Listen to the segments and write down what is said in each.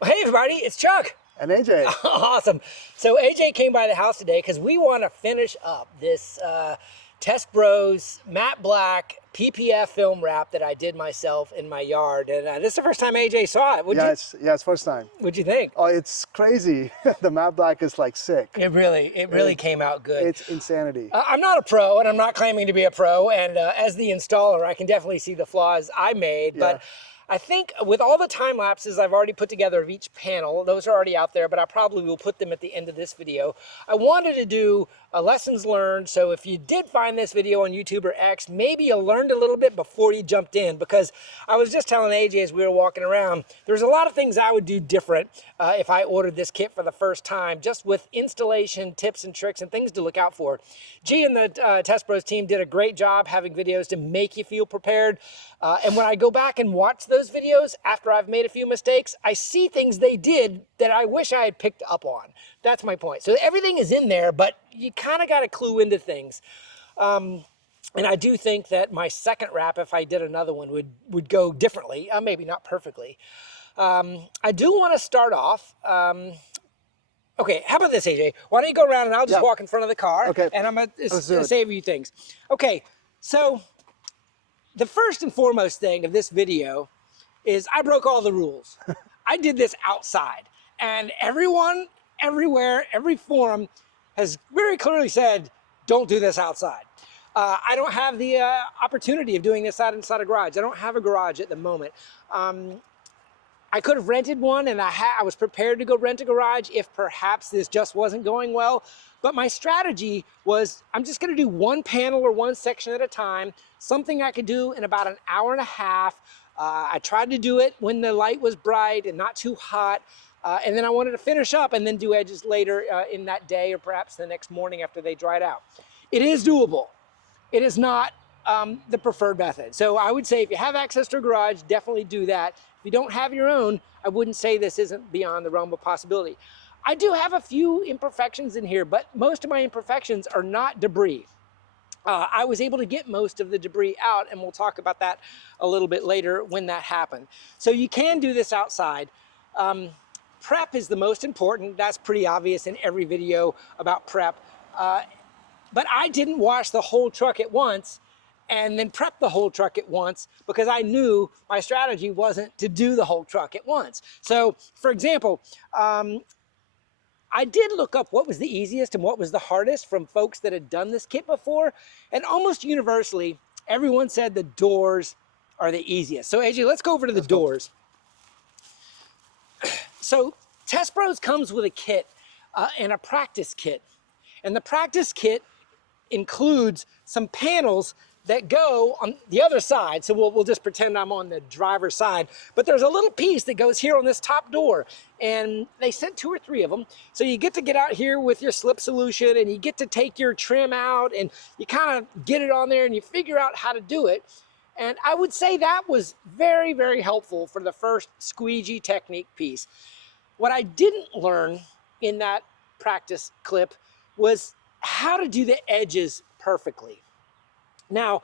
Well, hey everybody, it's Chuck. And AJ. Awesome. So AJ came by the house today because we want to finish up this TESBROS matte black PPF film wrap that I did myself in my yard. And this is the first time AJ saw it. It's first time. What'd you think? Oh, it's crazy. The matte black is like sick. It really came out good. It's insanity. I'm not a pro, and I'm not claiming to be a pro. And as the installer, I can definitely see the flaws I made. But I think with all the time lapses I've already put together of each panel, those are already out there, but I probably will put them at the end of this video. I wanted to do a lessons learned. So if you did find this video on YouTube or X, maybe you learned a little bit before you jumped in, because I was just telling AJ as we were walking around, there's a lot of things I would do different if I ordered this kit for the first time, just with installation tips and tricks and things to look out for. G and the TESBROS team did a great job having videos to make you feel prepared. And when I go back and watch those videos after I've made a few mistakes, I see things they did that I wish I had picked up on. That's my point. So everything is in there, but you kind of got to clue into things. And I do think that my second wrap, if I did another one, would go differently. Maybe not perfectly. I do want to start off. Okay, how about this, AJ? Why don't you go around and I'll just walk in front of the car. Okay. And I'm going to save you things. Okay, so the first and foremost thing of this video is I broke all the rules. I did this outside, and everyone, everywhere, every forum has very clearly said, don't do this outside. I don't have the opportunity of doing this inside a garage. I don't have a garage at the moment. I could have rented one, and I was prepared to go rent a garage if perhaps this just wasn't going well. But my strategy was, I'm just gonna do one panel or one section at a time, something I could do in about an hour and a half. I tried to do it when the light was bright and not too hot. And then I wanted to finish up and then do edges later in that day, or perhaps the next morning after they dried out. It is doable. It is not the preferred method. So I would say if you have access to a garage, definitely do that. If you don't have your own, I wouldn't say this isn't beyond the realm of possibility. I do have a few imperfections in here, but most of my imperfections are not debris. I was able to get most of the debris out, and we'll talk about that a little bit later when that happened. So you can do this outside. Prep is the most important. That's pretty obvious in every video about prep. But I didn't wash the whole truck at once and then prep the whole truck at once, because I knew my strategy wasn't to do the whole truck at once. So, for example, I did look up what was the easiest and what was the hardest from folks that had done this kit before, and almost universally, everyone said the doors are the easiest. So AJ, let's go over to the doors. So TESBROS comes with a kit and a practice kit. And the practice kit includes some panels that go on the other side. So we'll just pretend I'm on the driver's side, but there's a little piece that goes here on this top door, and they sent 2 or 3 of them. So you get to get out here with your slip solution, and you get to take your trim out, and you kind of get it on there and you figure out how to do it. And I would say that was very, very helpful for the first squeegee technique piece. What I didn't learn in that practice clip was how to do the edges perfectly. Now,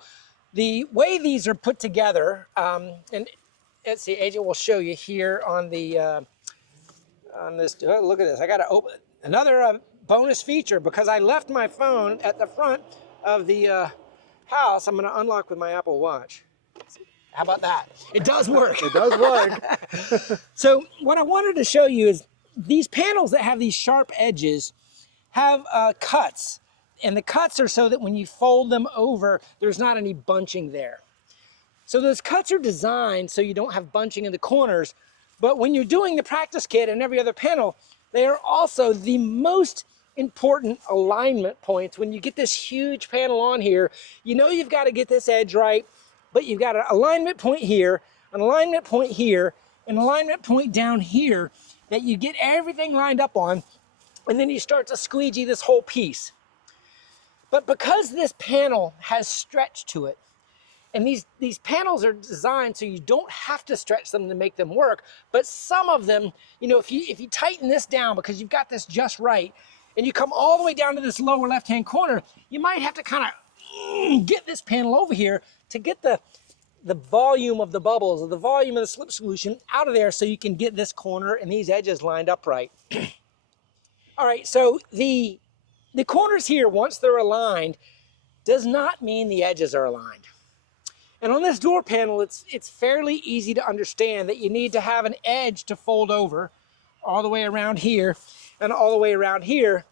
the way these are put together, and let's see, AJ will show you here on the on this. Oh, look at this! I got to open another bonus feature, because I left my phone at the front of the house. I'm going to unlock with my Apple Watch. How about that? It does work. It does work. So what I wanted to show you is these panels that have these sharp edges have cuts. And the cuts are so that when you fold them over, there's not any bunching there. So those cuts are designed so you don't have bunching in the corners. But when you're doing the practice kit and every other panel, they are also the most important alignment points. When you get this huge panel on here, you know you've got to get this edge right, but you've got an alignment point here, an alignment point here, an alignment point down here that you get everything lined up on, and then you start to squeegee this whole piece. But because this panel has stretch to it, and these panels are designed so you don't have to stretch them to make them work, but some of them, you know, if you tighten this down because you've got this just right, and you come all the way down to this lower left-hand corner, you might have to kind of get this panel over here to get the the volume of the bubbles, or the volume of the slip solution out of there so you can get this corner and these edges lined up right. All right, so the corners here, once they're aligned, does not mean the edges are aligned. And on this door panel, it's fairly easy to understand that you need to have an edge to fold over all the way around here and all the way around here.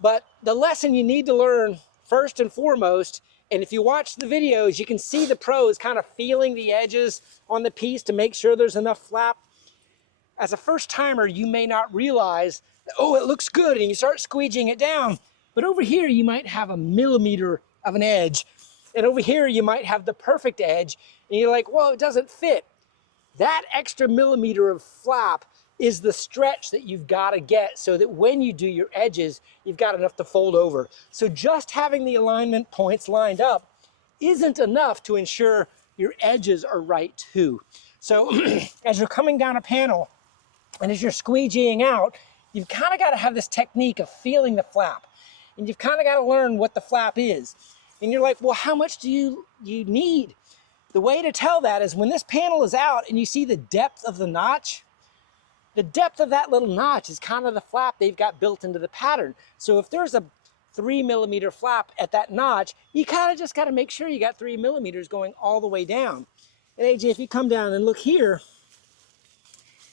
But the lesson you need to learn first and foremost, and if you watch the videos, you can see the pros kind of feeling the edges on the piece to make sure there's enough flap. As a first timer, you may not realize, oh, it looks good, and you start squeegeeing it down. But over here, you might have 1 millimeter of an edge. And over here, you might have the perfect edge. And you're like, well, it doesn't fit. That extra millimeter of flap is the stretch that you've got to get so that when you do your edges, you've got enough to fold over. So just having the alignment points lined up isn't enough to ensure your edges are right too. So as you're coming down a panel and as you're squeegeeing out, you've kind of got to have this technique of feeling the flap. And you've kind of got to learn what the flap is. And you're like, well, how much do you need? The way to tell that is when this panel is out and you see the depth of the notch, the depth of that little notch is kind of the flap they've got built into the pattern. So if there's a 3 millimeter flap at that notch, you kind of just got to make sure you got 3 millimeters going all the way down. And AJ, if you come down and look here,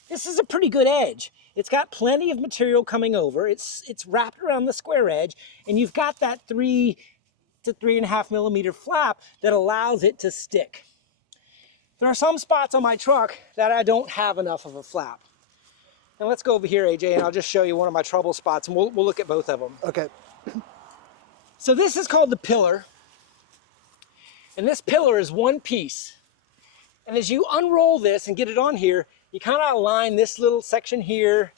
this is a pretty good edge. It's got plenty of material coming over. It's wrapped around the square edge, and you've got that 3 to 3.5 millimeter flap that allows it to stick. There are some spots on my truck that I don't have enough of a flap. Now let's go over here, AJ, and I'll just show you one of my trouble spots, and we'll look at both of them. Okay. So this is called the pillar, and this pillar is one piece. And as you unroll this and get it on here, you kind of align this little section here,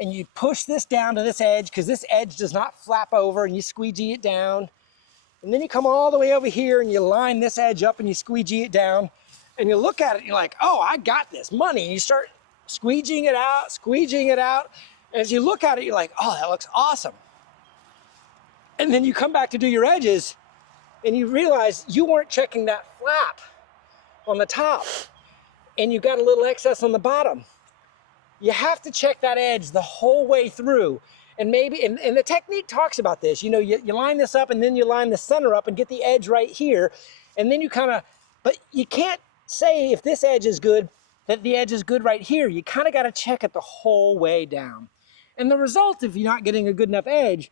and you push this down to this edge, because this edge does not flap over, and you squeegee it down. And then you come all the way over here and you line this edge up and you squeegee it down, and you look at it and you're like, oh, I got this money. And you start squeegeeing it out, squeegeeing it out. And as you look at it, you're like, oh, that looks awesome. And then you come back to do your edges and you realize you weren't checking that flap on the top and you got a little excess on the bottom. You have to check that edge the whole way through. And maybe, and the technique talks about this, you know, you line this up and then you line the center up and get the edge right here. And then you kind of, but you can't say if this edge is good, that the edge is good right here. You kind of got to check it the whole way down. And the result, if you're not getting a good enough edge,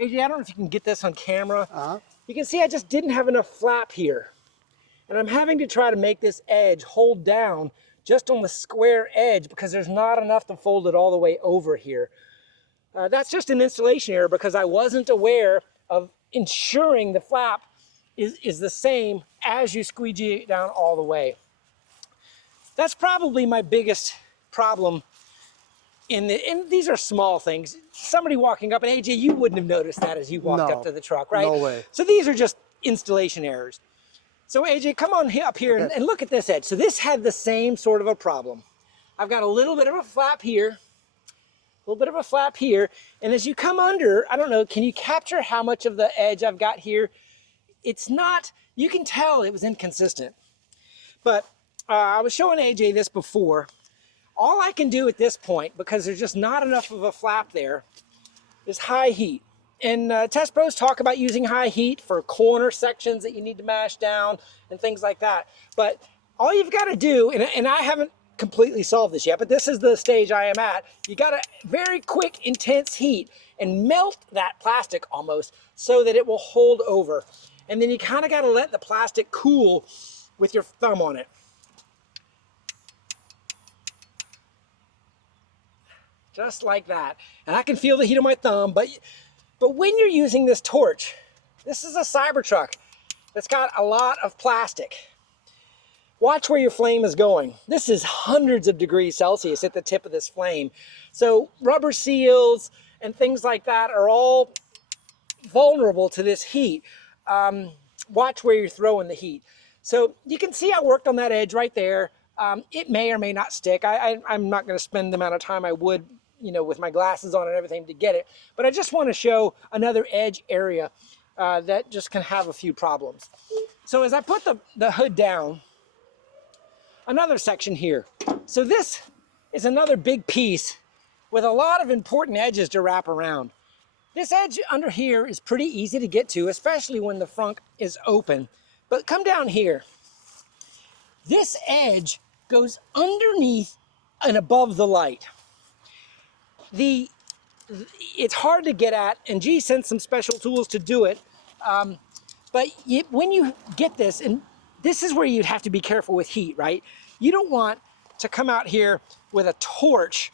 AJ, I don't know if you can get this on camera. You can see I just didn't have enough flap here. And I'm having to try to make this edge hold down just on the square edge because there's not enough to fold it all the way over here. That's just an installation error because I wasn't aware of ensuring the flap is the same as you squeegee it down all the way. That's probably my biggest problem and these are small things. Somebody walking up, and AJ, you wouldn't have noticed that as you walked up to the truck, right? No way. So these are just installation errors. So AJ, come on up here and look at this edge. So this had the same sort of a problem. I've got a little bit of a flap here, a little bit of a flap here, and as you come under, I don't know, can you capture how much of the edge I've got here? It's not, you can tell it was inconsistent. But I was showing AJ this before. All I can do at this point, because there's just not enough of a flap there, is high heat. And TESBROS talk about using high heat for corner sections that you need to mash down and things like that. But all you've got to do, and I haven't completely solved this yet, but this is the stage I am at. You got a very quick, intense heat and melt that plastic almost so that it will hold over. And then you kind of got to let the plastic cool with your thumb on it. Just like that. And I can feel the heat on my thumb, but when you're using this torch, this is a Cybertruck that's got a lot of plastic. Watch where your flame is going. This is hundreds of degrees Celsius at the tip of this flame. So rubber seals and things like that are all vulnerable to this heat. Watch where you're throwing the heat. So you can see I worked on that edge right there. It may or may not stick. I'm not going to spend the amount of time I would, you know, with my glasses on and everything to get it. But I just want to show another edge area that just can have a few problems. So as I put the hood down, another section here. So this is another big piece with a lot of important edges to wrap around. This edge under here is pretty easy to get to, especially when the frunk is open. But come down here. This edge goes underneath and above the light. It's hard to get at, and G sent some special tools to do it. But when you get this, and this is where you'd have to be careful with heat, right? You don't want to come out here with a torch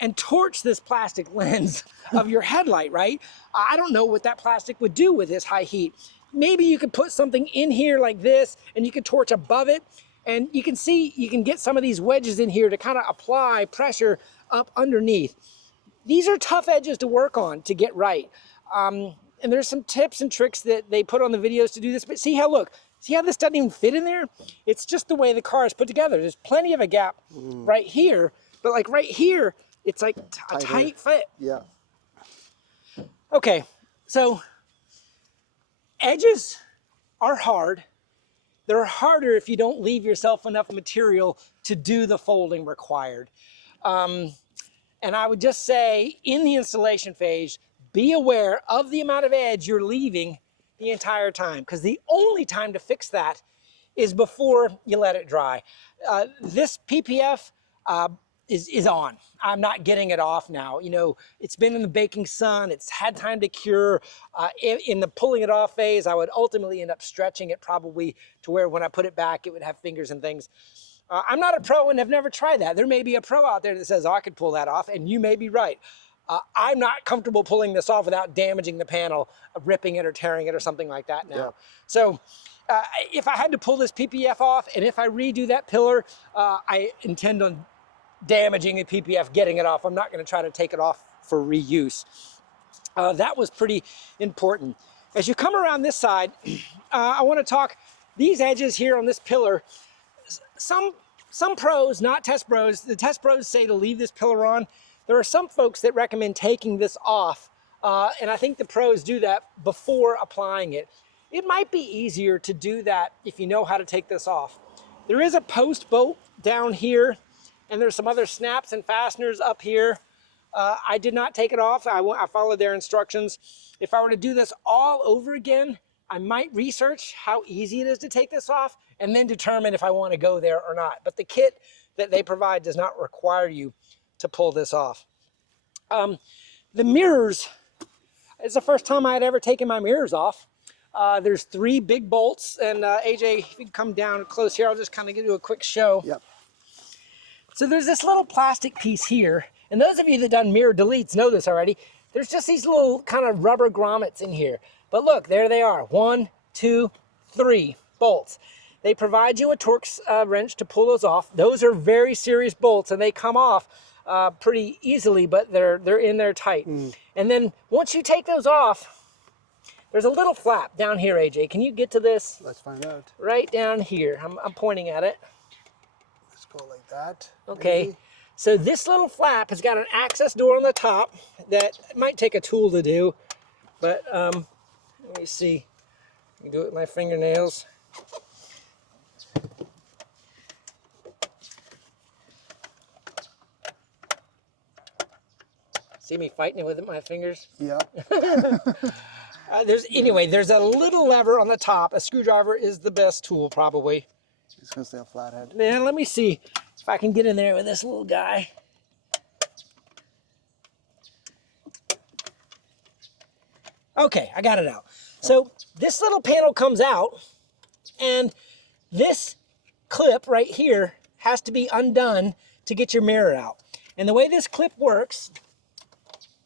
and torch this plastic lens of your headlight, right? I don't know what that plastic would do with this high heat. Maybe you could put something in here like this, and you could torch above it, and you can see, you can get some of these wedges in here to kind of apply pressure up underneath. These are tough edges to work on to get right. And there's some tips and tricks that they put on the videos to do this, but see how this doesn't even fit in there? It's just the way the car is put together. There's plenty of a gap right here, but like right here, it's like a tight fit. Yeah. Okay, so edges are hard. They're harder if you don't leave yourself enough material to do the folding required. And I would just say, in the installation phase, be aware of the amount of edge you're leaving the entire time, because the only time to fix that is before you let it dry. This PPF is on. I'm not getting it off now. You know, it's been in the baking sun. It's had time to cure. In the pulling it off phase, I would ultimately end up stretching it probably to where when I put it back, it would have fingers and things. I'm not a pro and have never tried that. There may be a pro out there that says, oh, I could pull that off, and you may be right. I'm not comfortable pulling this off without damaging the panel, ripping it or tearing it or something like that now. Yeah. So if I had to pull this PPF off, and if I redo that pillar, I intend on damaging the PPF, getting it off. I'm not going to try to take it off for reuse. That was pretty important. As you come around this side, I want to talk these edges here on this pillar. Some pros, not TESBROS, the TESBROS say to leave this pillar on. There are some folks that recommend taking this off, and I think the pros do that before applying it. It might be easier to do that if you know how to take this off. There is a post bolt down here, and there's some other snaps and fasteners up here. I did not take it off. I followed their instructions. If I were to do this all over again, I might research how easy it is to take this off and then determine if I want to go there or not. But the kit that they provide does not require you to pull this off. The mirrors, it's the first time I had ever taken my mirrors off. There's 3 big bolts, and AJ, if you can come down close here, I'll just kind of give you a quick show. Yep. So there's this little plastic piece here, and those of you that done mirror deletes know this already. There's just these little kind of rubber grommets in here. But look, there they are. 1, 2, 3 bolts. They provide you a Torx wrench to pull those off. Those are very serious bolts, and they come off pretty easily, but they're in there tight. And then once you take those off, there's a little flap down here, AJ. Can you get to this? Let's find out. Right down here. I'm pointing at it. Let's go like that. Okay. Maybe. So this little flap has got an access door on the top that might take a tool to do, but let me see. I can do it with my fingernails. See me fighting it with my fingers? Yeah. There's a little lever on the top. A screwdriver is the best tool, probably. It's going to stay a flathead. Yeah, let me see if I can get in there with this little guy. Okay, I got it out. So this little panel comes out, and this clip right here has to be undone to get your mirror out. And the way this clip works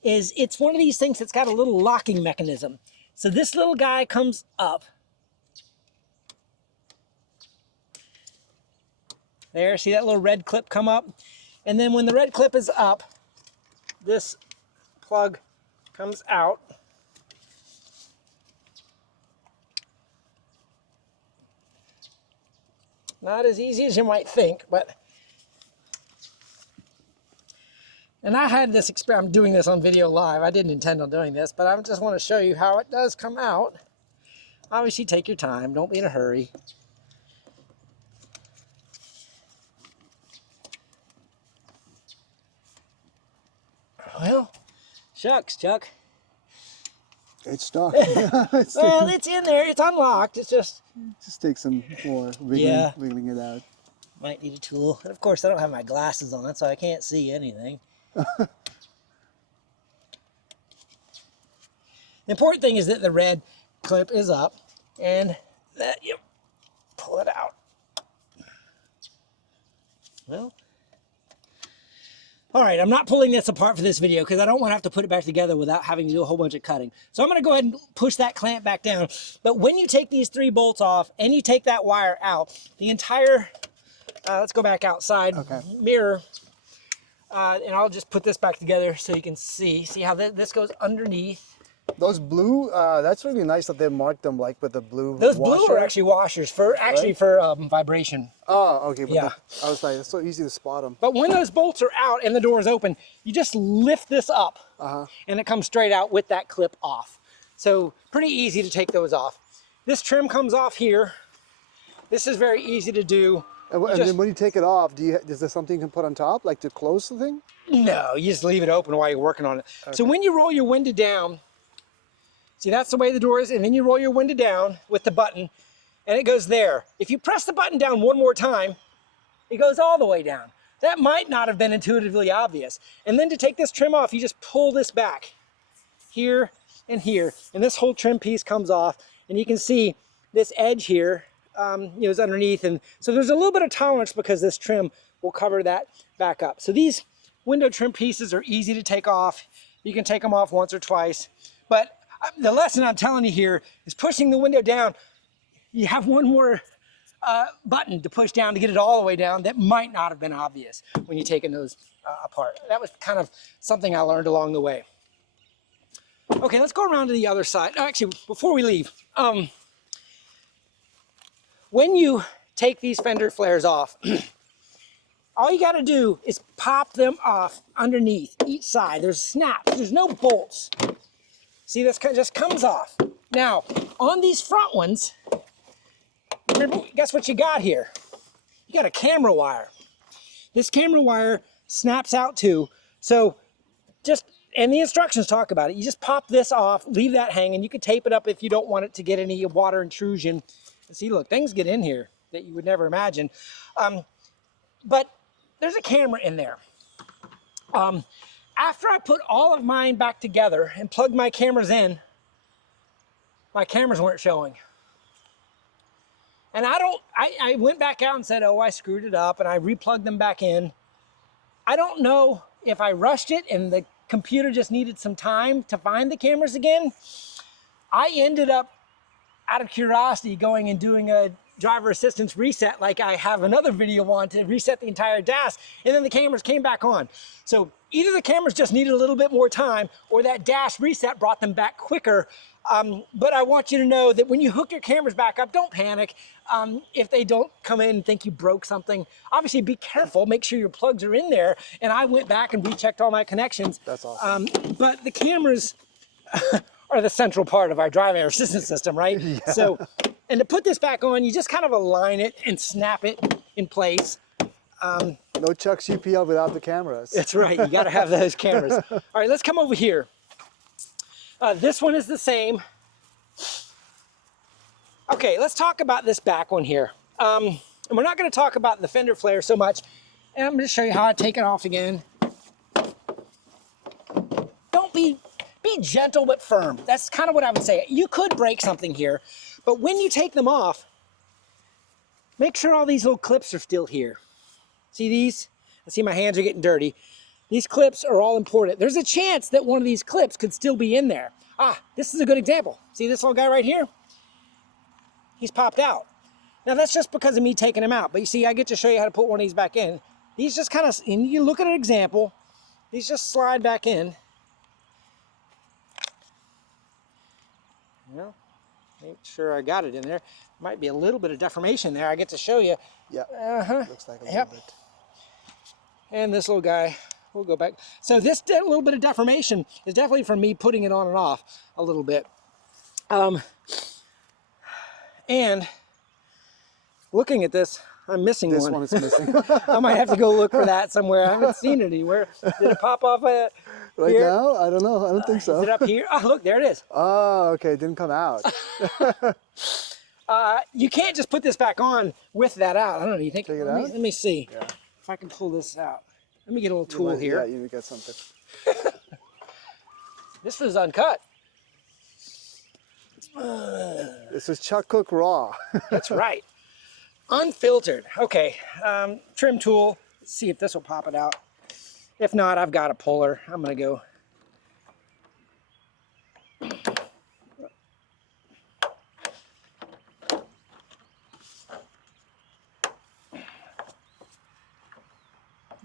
is it's one of these things that's got a little locking mechanism. So this little guy comes up. There, see that little red clip come up? And then when the red clip is up, this plug comes out. Not as easy as you might think, but... And I had this experience, I'm doing this on video live. I didn't intend on doing this, but I just want to show you how it does come out. Obviously, take your time. Don't be in a hurry. Well, shucks, Chuck. It's stuck. Well, it's in there. It's unlocked. It's just... Just take some more wiggling it out. Might need a tool. And of course, I don't have my glasses on, so I can't see anything. The important thing is that the red clip is up and that you pull it out. Well, all right, I'm not pulling this apart for this video because I don't want to have to put it back together without having to do a whole bunch of cutting. So I'm going to go ahead and push that clamp back down. But when you take these 3 bolts off and you take that wire out, the entire, let's go back outside, mirror, and I'll just put this back together so you can see how this goes underneath. Those blue, that's really nice that they marked them like with the blue Those washer. blue are actually washers for vibration. Oh, okay. But yeah. I was like, it's so easy to spot them. But when those bolts are out and the door is open, you just lift this up and it comes straight out with that clip off. So pretty easy to take those off. This trim comes off here. This is very easy to do. And then when you take it off, is there something you can put on top, like to close the thing? No, you just leave it open while you're working on it. Okay. So when you roll your window down, see, that's the way the door is, and then you roll your window down with the button, and it goes there. If you press the button down one more time, it goes all the way down. That might not have been intuitively obvious. And then to take this trim off, you just pull this back here and here, and this whole trim piece comes off, and you can see this edge here is underneath, and so there's a little bit of tolerance because this trim will cover that back up. So these window trim pieces are easy to take off. You can take them off once or twice, but the lesson I'm telling you here is pushing the window down. You have one more button to push down to get it all the way down that might not have been obvious when you're taking those apart. That was kind of something I learned along the way. Okay, let's go around to the other side. Actually, before we leave, when you take these fender flares off, all you got to do is pop them off underneath each side. There's snaps, there's no bolts. See, this just comes off. Now, on these front ones, remember, guess what you got here? You got a camera wire. This camera wire snaps out too. So and the instructions talk about it. You just pop this off, leave that hanging. You can tape it up if you don't want it to get any water intrusion. And see, look, things get in here that you would never imagine. But there's a camera in there. After I put all of mine back together and plugged my cameras in, my cameras weren't showing. And I went back out and said, oh, I screwed it up, and I replugged them back in. I don't know if I rushed it and the computer just needed some time to find the cameras again. I ended up, out of curiosity, going and doing a driver assistance reset like I have another video on to reset the entire dash, and then the cameras came back on. So either the cameras just needed a little bit more time or that dash reset brought them back quicker. But I want you to know that when you hook your cameras back up, don't panic. If they don't come in and think you broke something, obviously be careful, make sure your plugs are in there. And I went back and rechecked all my connections. That's awesome. But the cameras are the central part of our driver assistance system, right? Yeah. So, and to put this back on, you just kind of align it and snap it in place. No Chuck's UPL without the cameras. That's right, you gotta have those cameras. All right, let's come over here. This one is the same. Okay, let's talk about this back one here. And we're not gonna talk about the fender flare so much. And I'm gonna show you how I take it off again. Be gentle but firm. That's kind of what I would say. You could break something here, but when you take them off, make sure all these little clips are still here. See these? I see my hands are getting dirty. These clips are all important. There's a chance that one of these clips could still be in there. This is a good example. See this little guy right here? He's popped out. Now that's just because of me taking him out, but you see, I get to show you how to put one of these back in. These just kind of, and you look at an example, these just slide back in. Well, make sure I got it in there. Might be a little bit of deformation there. I get to show you. Yeah, looks like a little bit. And this little guy, we'll go back. So this little bit of deformation is definitely from me putting it on and off a little bit. And looking at this, I'm missing one. This one is missing. I might have to go look for that somewhere. I haven't seen it anywhere. Did it pop off? Right Here. now? I don't know. I don't think so. Is it up here? Oh, look, there it is. Oh, okay. It didn't come out. You can't just put this back on with that out. I don't know. You think? Take it Let out? me see Yeah. if I can pull this out. Let me get a little tool here. Yeah, you need to get something. This is uncut. This is Chuck Cook Raw. That's right. Unfiltered. Okay. Trim tool. Let's see if this will pop it out. If not, I've got a puller. I'm going to go.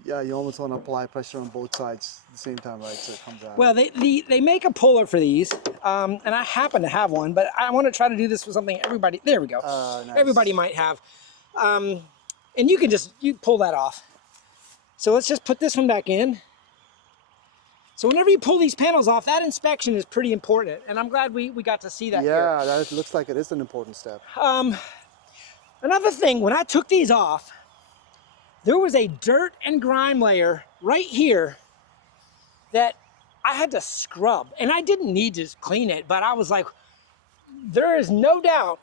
Yeah, you almost want to apply pressure on both sides at the same time, right? So it comes out. Well, they make a puller for these, and I happen to have one, but I want to try to do this with something everybody, there we go. Nice. Everybody might have. And you can you pull that off. So let's just put this one back in. So whenever you pull these panels off, that inspection is pretty important, and I'm glad we got to see that here. Yeah, that looks like it is an important step. Another thing, when I took these off, there was a dirt and grime layer right here that I had to scrub. And I didn't need to clean it, but I was like, there is no doubt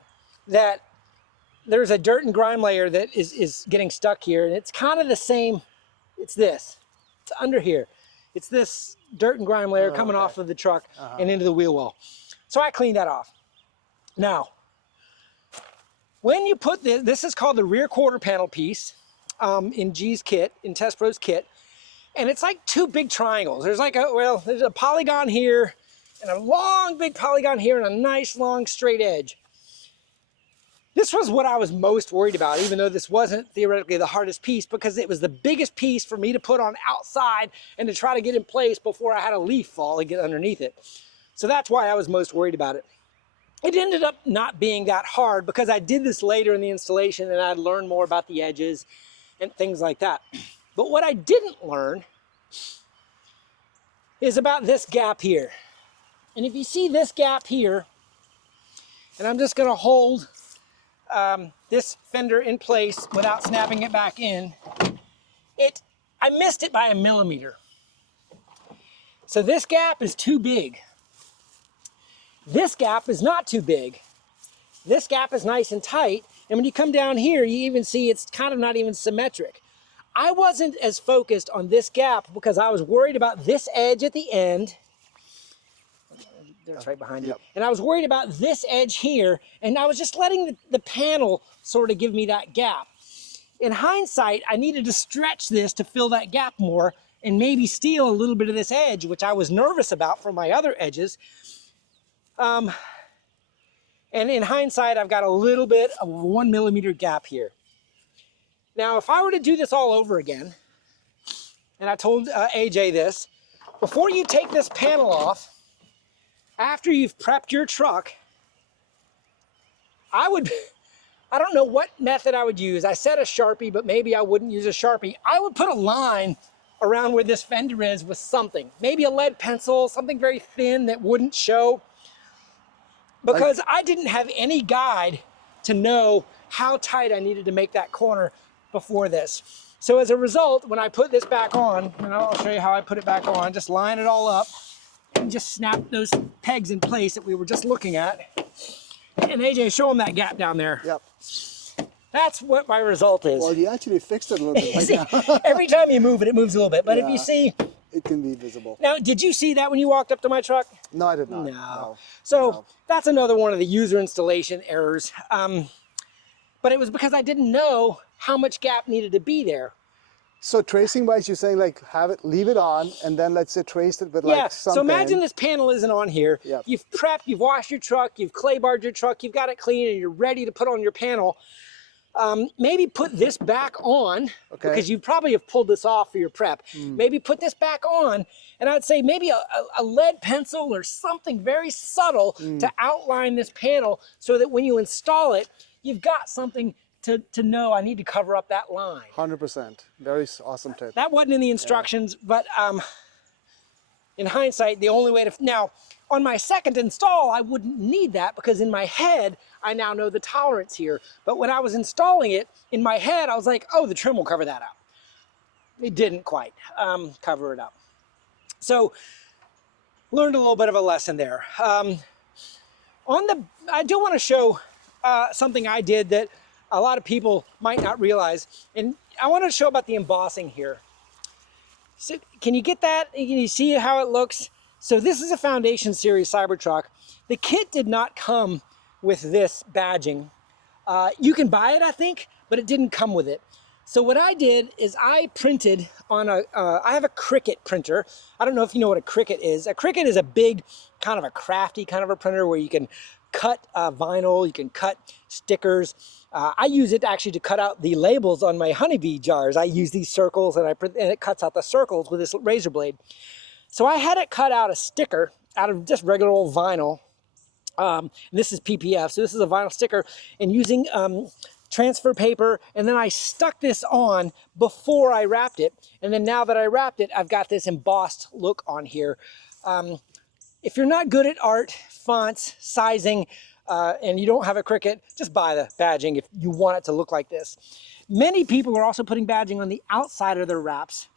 that there's a dirt and grime layer that is getting stuck here. And it's kind of the same, it's this, it's under here. It's this dirt and grime layer coming off of the truck and into the wheel well. So I cleaned that off. Now, when you put this is called the rear quarter panel piece. In G's kit, in TESBROS kit, and it's like two big triangles. There's like there's a polygon here, and a long big polygon here, and a nice long straight edge. This was what I was most worried about, even though this wasn't theoretically the hardest piece, because it was the biggest piece for me to put on outside and to try to get in place before I had a leaf fall and get underneath it. So that's why I was most worried about it. It ended up not being that hard because I did this later in the installation and I'd learned more about the edges and things like that. But what I didn't learn is about this gap here. And if you see this gap here, and I'm just gonna hold this fender in place without snapping it back in, I missed it by 1 millimeter. So this gap is too big. This gap is not too big. This gap is nice and tight, and when you come down here, you even see it's kind of not even symmetric. I wasn't as focused on this gap because I was worried about this edge at the end. It's right behind you. And I was worried about this edge here, and I was just letting the panel sort of give me that gap. In hindsight, I needed to stretch this to fill that gap more and maybe steal a little bit of this edge, which I was nervous about from my other edges. And in hindsight, I've got a little bit of a 1 millimeter gap here. Now, if I were to do this all over again, and I told AJ this, before you take this panel off, after you've prepped your truck, I don't know what method I would use. I said a Sharpie, but maybe I wouldn't use a Sharpie. I would put a line around where this fender is with something, maybe a lead pencil, something very thin that wouldn't show. Because I didn't have any guide to know how tight I needed to make that corner before this. So as a result, when I put this back on, and I'll show you how I put it back on, just line it all up and just snap those pegs in place that we were just looking at. And AJ, show them that gap down there. Yep. That's what my result is. Well, you actually fixed it a little bit right See, now. every time you move it, it moves a little bit. But if you see... It can be visible. Now, did you see that when you walked up to my truck? No, I did not. No. So that's another one of the user installation errors. But it was because I didn't know how much gap needed to be there. So tracing wise, you're saying like leave it on, and then let's say trace it with like something. So imagine this panel isn't on here. Yep. You've prepped, you've washed your truck, you've clay barred your truck, you've got it clean, and you're ready to put on your panel. Maybe put this back on, because you probably have pulled this off for your prep. Maybe put this back on, and I'd say maybe a lead pencil or something very subtle to outline this panel so that when you install it, you've got something to know I need to cover up that line. 100%. Very awesome tip. That wasn't in the instructions, but in hindsight, the only way to... Now, on my second install, I wouldn't need that because in my head, I now know the tolerance here. But when I was installing it, in my head, I was like, oh, the trim will cover that up. It didn't quite cover it up. So learned a little bit of a lesson there. I do want to show something I did that a lot of people might not realize. And I want to show about the embossing here. So can you get that? Can you see how it looks? So this is a Foundation Series Cybertruck. The kit did not come with this badging. You can buy it, I think, but it didn't come with it. So what I did is I printed on I have a Cricut printer. I don't know if you know what a Cricut is. A Cricut is a big, kind of a crafty kind of a printer where you can cut vinyl, you can cut stickers. I use it actually to cut out the labels on my honeybee jars. I use these circles and it cuts out the circles with this razor blade. So I had it cut out a sticker out of just regular old vinyl. This is PPF, so this is a vinyl sticker, and using transfer paper, and then I stuck this on before I wrapped it. And then now that I wrapped it, I've got this embossed look on here. If you're not good at art, fonts, sizing, and you don't have a Cricut, just buy the badging if you want it to look like this. Many people are also putting badging on the outside of their wraps.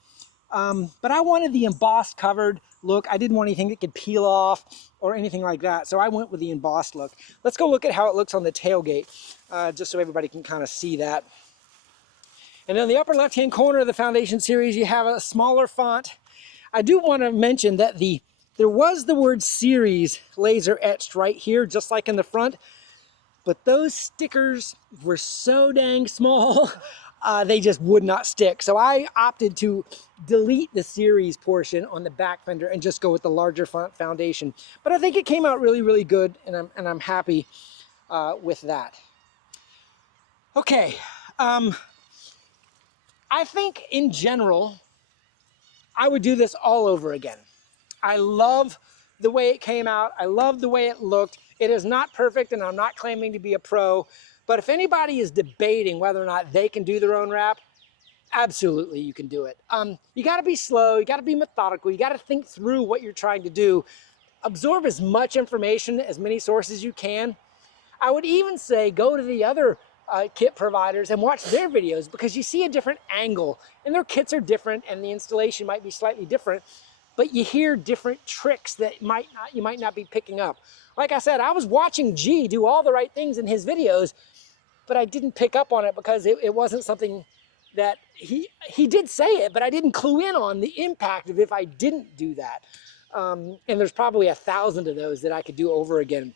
But I wanted the embossed covered look. I didn't want anything that could peel off or anything like that. So I went with the embossed look. Let's go look at how it looks on the tailgate, just so everybody can kind of see that. And in the upper left-hand corner of the Foundation Series, you have a smaller font. I do want to mention that there was the word Series laser etched right here, just like in the front. But those stickers were so dang small, they just would not stick. So I opted to delete the Series portion on the back fender and just go with the larger font Foundation. But I think it came out really, really good, and I'm happy with that. Okay, I think in general, I would do this all over again. I love the way it came out. I love the way it looked. It is not perfect, and I'm not claiming to be a pro, but if anybody is debating whether or not they can do their own wrap, absolutely you can do it. You gotta be slow, you gotta be methodical, you gotta think through what you're trying to do. Absorb as much information, as many sources you can. I would even say go to the other kit providers and watch their videos, because you see a different angle, and their kits are different and the installation might be slightly different, but you hear different tricks that you might not be picking up. Like I said, I was watching G do all the right things in his videos, but I didn't pick up on it because it wasn't something that he did say it, but I didn't clue in on the impact of if I didn't do that. And there's probably 1,000 of those that I could do over again.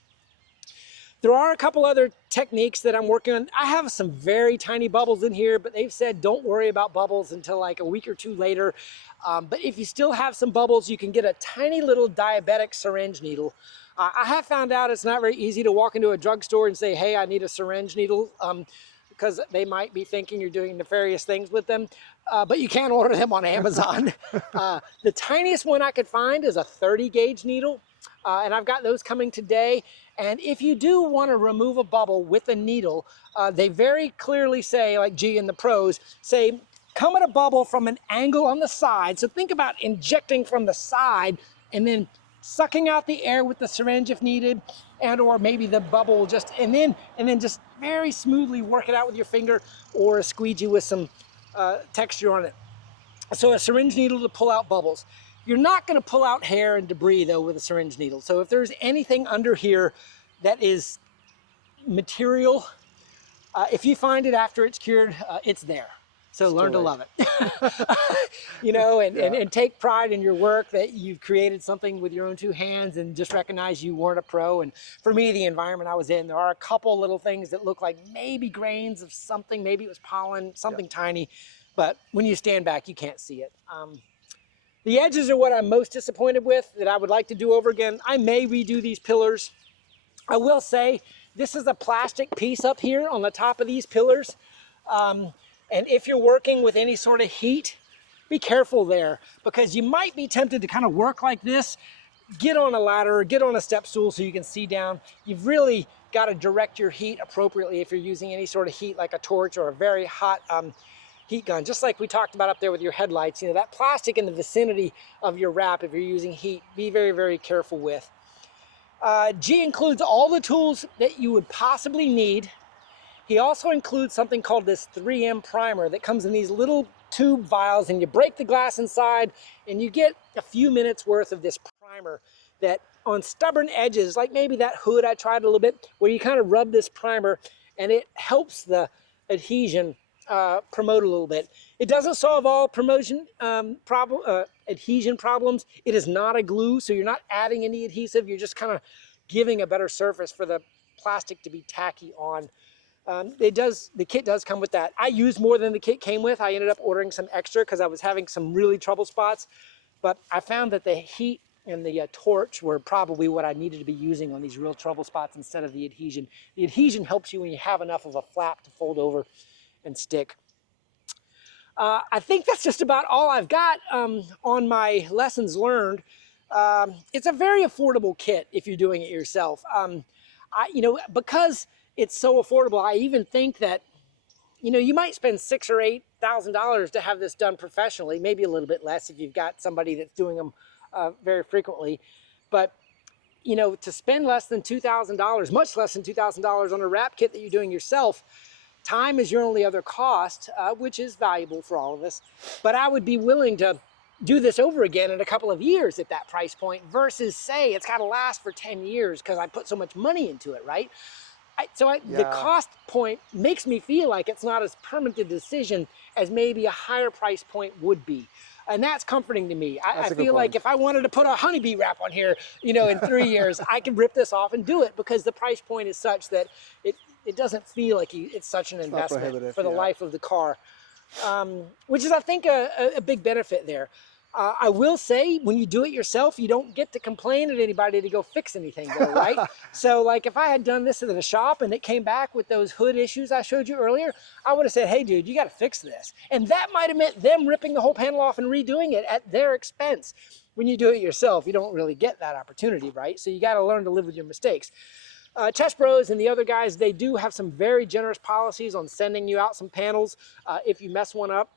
There are a couple other techniques that I'm working on. I have some very tiny bubbles in here, but they've said don't worry about bubbles until like a week or two later. But if you still have some bubbles, you can get a tiny little diabetic syringe needle. I have found out it's not very easy to walk into a drugstore and say, hey, I need a syringe needle, because they might be thinking you're doing nefarious things with them. But you can order them on Amazon. The tiniest one I could find is a 30 gauge needle. And I've got those coming today. And if you do want to remove a bubble with a needle, they very clearly say, like G in the pros, say, come at a bubble from an angle on the side. So think about injecting from the side and then sucking out the air with the syringe if needed, and or maybe the bubble just, and then just very smoothly work it out with your finger or a squeegee with some texture on it. So a syringe needle to pull out bubbles. You're not going to pull out hair and debris though with a syringe needle. So if there's anything under here that is material, if you find it after it's cured, it's there. So learn to love it. You know, and take pride in your work that you've created something with your own two hands, and just recognize you weren't a pro. And for me, the environment I was in, there are a couple little things that look like maybe grains of something, maybe it was pollen, something tiny, but when you stand back, you can't see it. The edges are what I'm most disappointed with, that I would like to do over again. I may redo these pillars. I will say, this is a plastic piece up here on the top of these pillars. And if you're working with any sort of heat, be careful there, because you might be tempted to kind of work like this, get on a ladder, or get on a step stool so you can see down. You've really got to direct your heat appropriately if you're using any sort of heat like a torch or a very hot heat gun, just like we talked about up there with your headlights. You know, that plastic in the vicinity of your wrap, if you're using heat, be very, very careful with. G includes all the tools that you would possibly need. He also includes something called this 3M primer that comes in these little tube vials, and you break the glass inside and you get a few minutes worth of this primer that on stubborn edges, like maybe that hood I tried a little bit, where you kind of rub this primer and it helps the adhesion promote a little bit. It doesn't solve all adhesion problems. It is not a glue, so you're not adding any adhesive. You're just kind of giving a better surface for the plastic to be tacky on. The kit does come with that. I used more than the kit came with. I ended up ordering some extra because I was having some really trouble spots, but I found that the heat and the torch were probably what I needed to be using on these real trouble spots instead of the adhesion. The adhesion helps you when you have enough of a flap to fold over and stick. I think that's just about all I've got on my lessons learned. It's a very affordable kit if you're doing it yourself. Because it's so affordable, I even think that, you might spend $6,000 or $8,000 to have this done professionally, maybe a little bit less if you've got somebody that's doing them very frequently. But, to spend less than $2,000, much less than $2,000 on a wrap kit that you're doing yourself, time is your only other cost, which is valuable for all of us. But I would be willing to do this over again in a couple of years at that price point versus say it's got to last for 10 years because I put so much money into it, right? The cost point makes me feel like it's not as permanent a decision as maybe a higher price point would be. And that's comforting to me. I feel like if I wanted to put a honeybee wrap on here, in 3 years, I can rip this off and do it because the price point is such that it doesn't feel like it's such an investment for the life of the car, which is, I think, a big benefit there. I will say, when you do it yourself, you don't get to complain at anybody to go fix anything though, right? So like if I had done this in the shop and it came back with those hood issues I showed you earlier, I would have said, hey dude, you got to fix this. And that might have meant them ripping the whole panel off and redoing it at their expense. When you do it yourself, you don't really get that opportunity, right? So you got to learn to live with your mistakes. TESBROS and the other guys, they do have some very generous policies on sending you out some panels if you mess one up.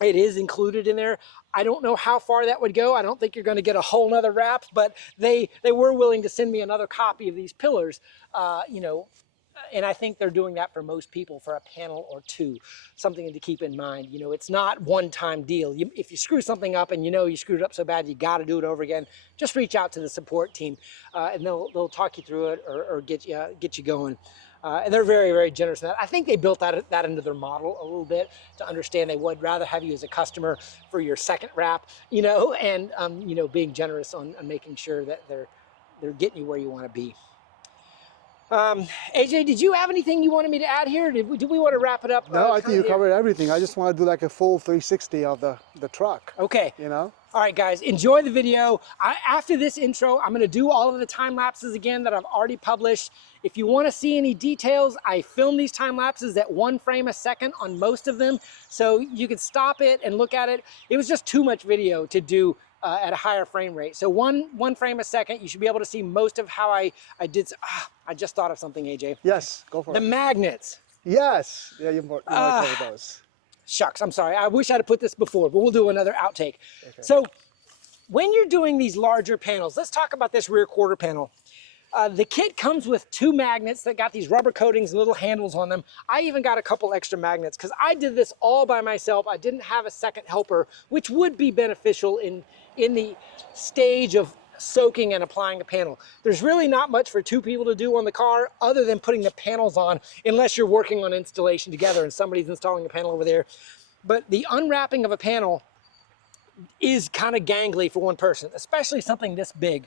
It is included in there. I don't know how far that would go. I don't think you're going to get a whole nother wrap, but they were willing to send me another copy of these pillars, and I think they're doing that for most people for a panel or two. Something to keep in mind. It's not one-time deal. If you screw something up and you screwed it up so bad you got to do it over again, just reach out to the support team, and they'll talk you through it or get you going. And they're very, very generous in that. I think they built that into their model a little bit to understand they would rather have you as a customer for your second wrap, and being generous on making sure that they're getting you where you want to be. AJ, did you have anything you wanted me to add here? Do we want to wrap it up? No, I think you covered everything. I just want to do like a full 360 of the truck. Okay. All right, guys, enjoy the video. After this intro, I'm going to do all of the time lapses again that I've already published. If you want to see any details, I filmed these time lapses at 1 frame a second on most of them, so you could stop it and look at it. It was just too much video to do at a higher frame rate. So one frame a second, you should be able to see most of how I did. I just thought of something, AJ. Yes, go for it. The magnets. Yes. Yeah, you might cover those. Shucks, I'm sorry. I wish I'd have put this before, but we'll do another outtake. Okay. So when you're doing these larger panels, let's talk about this rear quarter panel. The kit comes with 2 magnets that got these rubber coatings and little handles on them. I even got a couple extra magnets because I did this all by myself. I didn't have a second helper, which would be beneficial in the stage of soaking and applying a panel. There's really not much for 2 people to do on the car other than putting the panels on, unless you're working on installation together and somebody's installing a panel over there. But the unwrapping of a panel is kind of gangly for one person, especially something this big.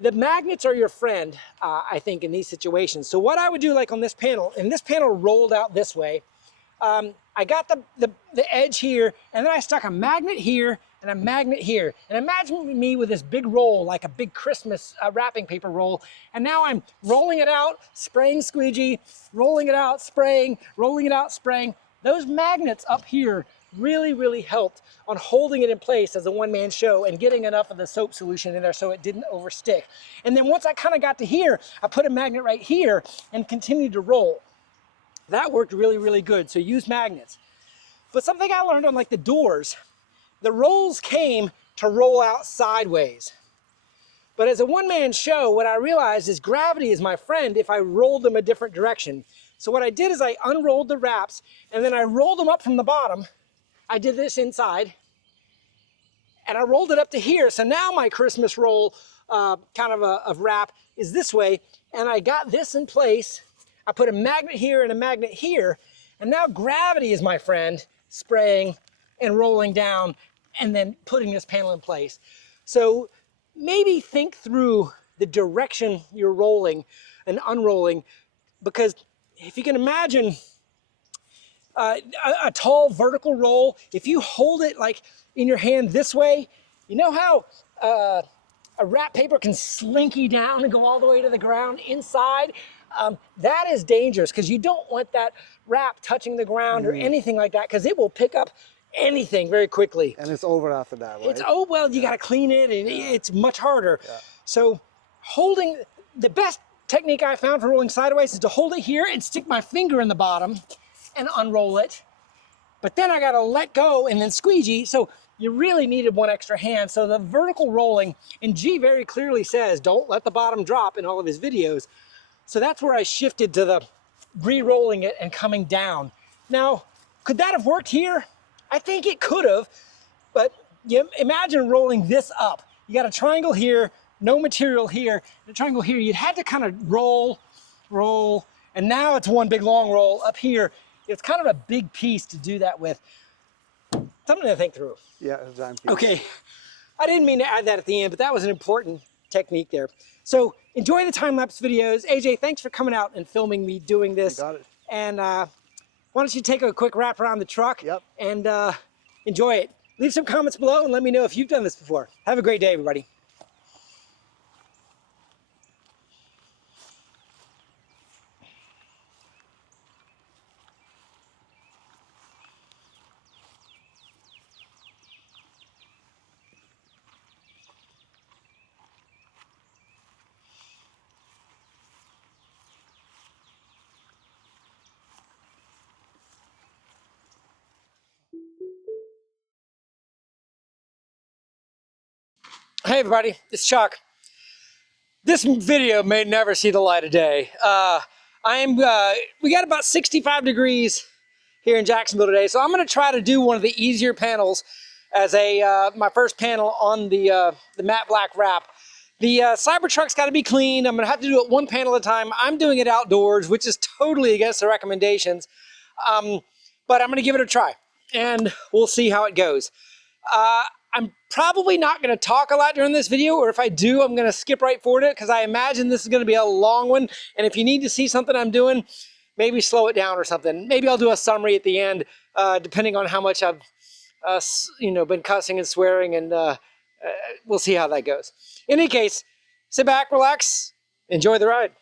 The magnets are your friend, I think, in these situations. So what I would do, like on this panel, and this panel rolled out this way, I got the edge here, and then I stuck a magnet here and a magnet here. And imagine me with this big roll, like a big Christmas wrapping paper roll, and now I'm rolling it out, spraying squeegee, rolling it out, spraying, rolling it out, spraying. Those magnets up here really helped on holding it in place as a one-man show and getting enough of the soap solution in there so it didn't overstick. And then once I kind of got to here, I put a magnet right here and continued to roll. That worked really good, so use magnets. But something I learned on like the doors, the rolls came to roll out sideways. But as a one-man show, what I realized is gravity is my friend if I rolled them a different direction. So what I did is I unrolled the wraps and then I rolled them up from the bottom. I did this inside and I rolled it up to here. So now my Christmas roll kind of of wrap is this way. And I got this in place. I put a magnet here and a magnet here. And now gravity is my friend, spraying and rolling down and then putting this panel in place. So maybe think through the direction you're rolling and unrolling, because if you can imagine a tall vertical roll, if you hold it like in your hand this way, you know how a wrap paper can slinky down and go all the way to the ground inside? That is dangerous because you don't want that wrap touching the ground or anything like that, because it will pick up anything very quickly. And it's over after that, right? It's, oh, well, you got to clean it and it's much harder. So holding, the best technique I found for rolling sideways is to hold it here and stick my finger in the bottom and unroll it. But then I got to let go and then squeegee. So you really needed one extra hand. So the vertical rolling, and G very clearly says, don't let the bottom drop in all of his videos. So that's where I shifted to the re-rolling it and coming down. Now, could that have worked here? I think it could have, but you imagine rolling this up. You got a triangle here, no material here, and a triangle here. You'd had to kind of roll, and now it's one big long roll up here. It's kind of a big piece to do that with. Something to think through. Yeah, it's a giant piece. Okay, I didn't mean to add that at the end, but that was an important technique there. So enjoy the time-lapse videos. AJ, thanks for coming out and filming me doing this. You got it. And why don't you take a quick wrap around the truck and enjoy it. Leave some comments below and let me know if you've done this before. Have a great day, everybody. Hey everybody, it's Chuck. This video may never see the light of day. We got about 65 degrees here in Jacksonville today, so I'm gonna try to do one of the easier panels as my first panel on the matte black wrap. The Cybertruck's gotta be cleaned. I'm gonna have to do it one panel at a time. I'm doing it outdoors, which is totally against the recommendations, but I'm gonna give it a try and we'll see how it goes. I'm probably not going to talk a lot during this video, or if I do, I'm going to skip right forward it because I imagine this is going to be a long one. And if you need to see something I'm doing, maybe slow it down or something. Maybe I'll do a summary at the end, depending on how much I've been cussing and swearing, and we'll see how that goes. In any case, sit back, relax, enjoy the ride.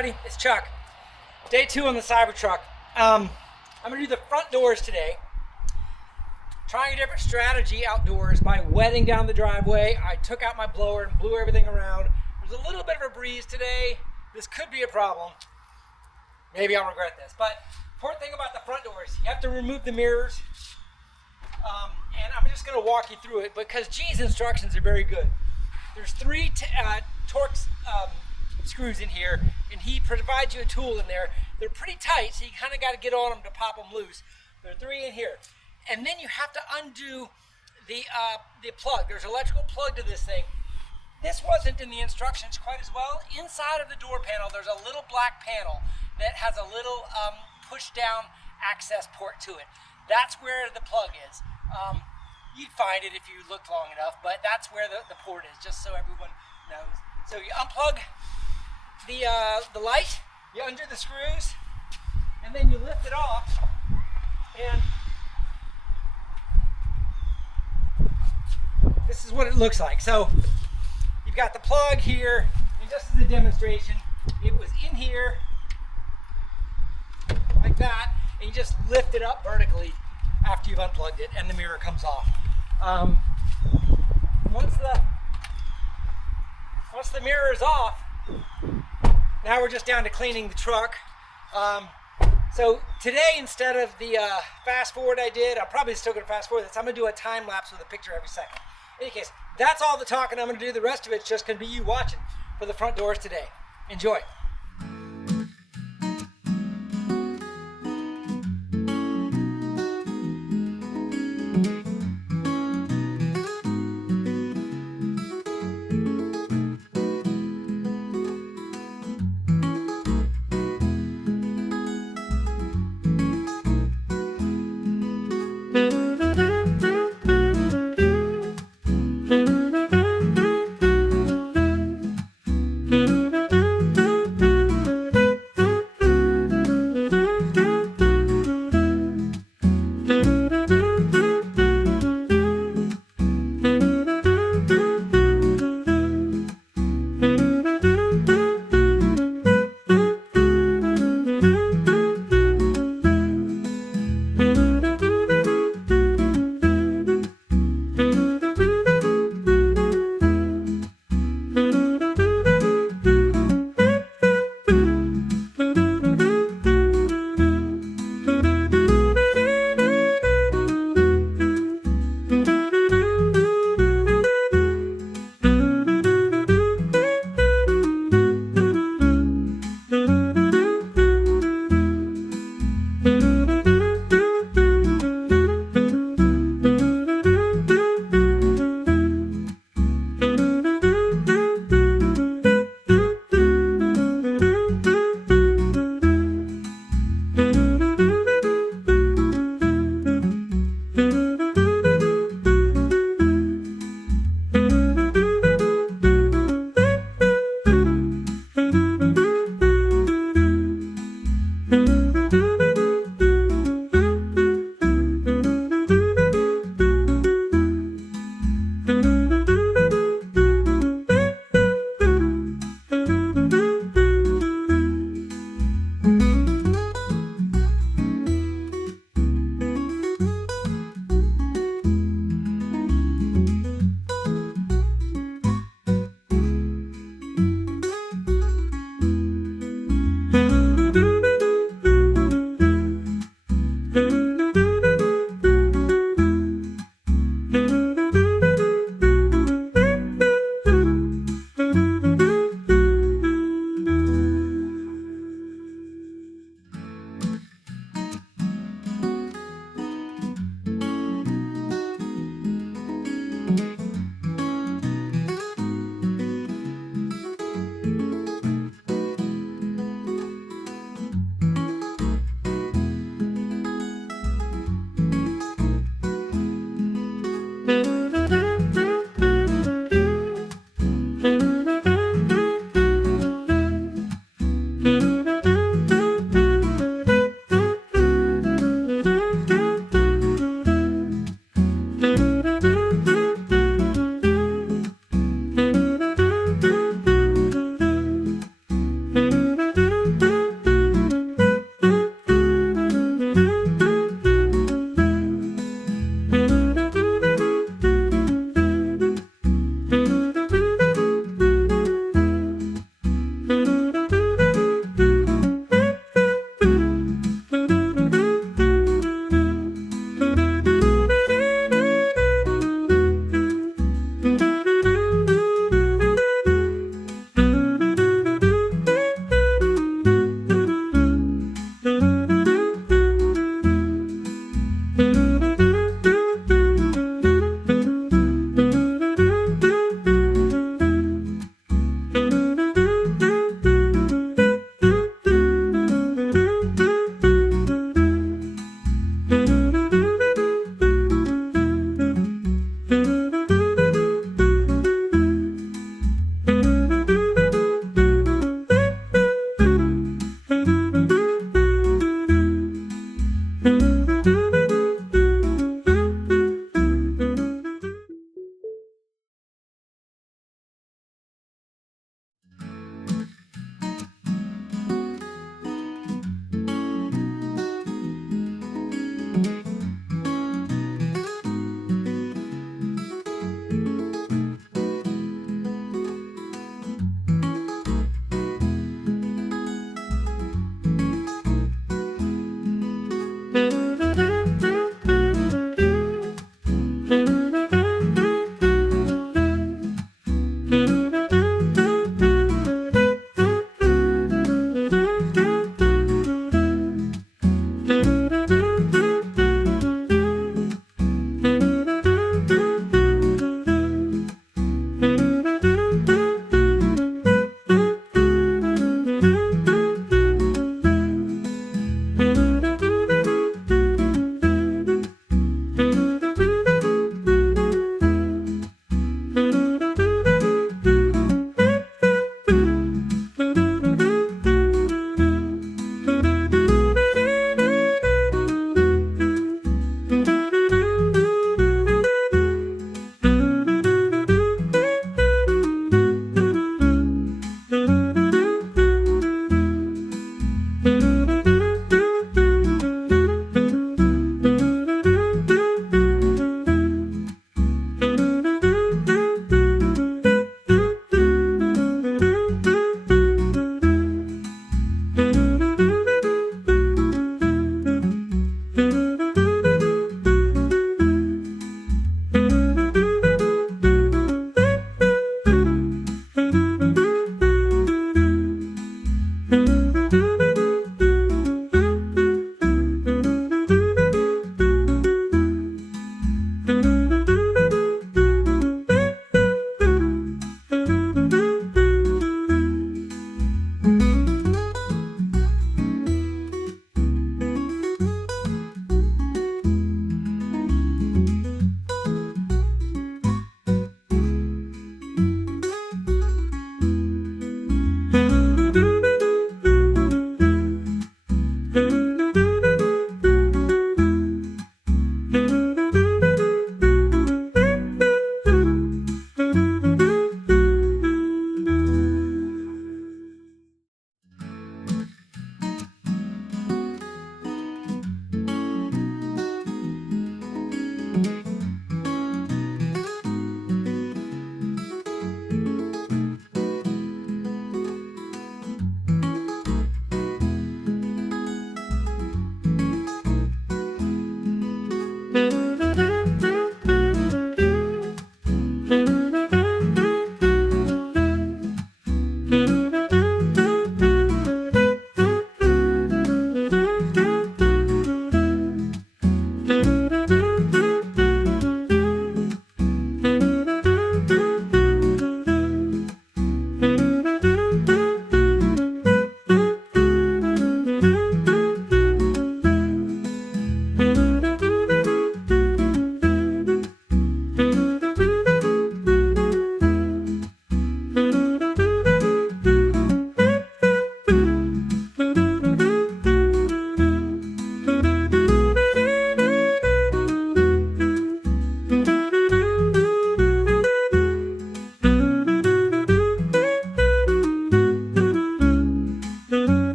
everybody, it's Chuck. Day 2 on the Cybertruck. I'm gonna do the front doors today. Trying a different strategy outdoors by wetting down the driveway. I took out my blower and blew everything around. There's a little bit of a breeze today. This could be a problem. Maybe I'll regret this. But important thing about the front doors, you have to remove the mirrors. And I'm just gonna walk you through it because G's instructions are very good. There's 3 Torx screws in here, and he provides you a tool in there. They're pretty tight, so you kind of got to get on them to pop them loose. There are 3 in here. And then you have to undo the plug. There's an electrical plug to this thing. This wasn't in the instructions quite as well. Inside of the door panel, there's a little black panel that has a little push-down access port to it. That's where the plug is. You'd find it if you looked long enough, but that's where the port is, just so everyone knows. So you unplug the light, you undo the screws, and then you lift it off, and what it looks like. So you've got the plug here, and just as a demonstration, it was in here like that, and you just lift it up vertically after you've unplugged it, and the mirror comes off. Once the mirror is off, now we're just down to cleaning the truck. So today, instead of the fast forward I did, I'm probably still going to fast forward this. I'm going to do a time lapse with a picture every second. In any case, that's all the talking I'm going to do. The rest of it's just going to be you watching for the front doors today. Enjoy.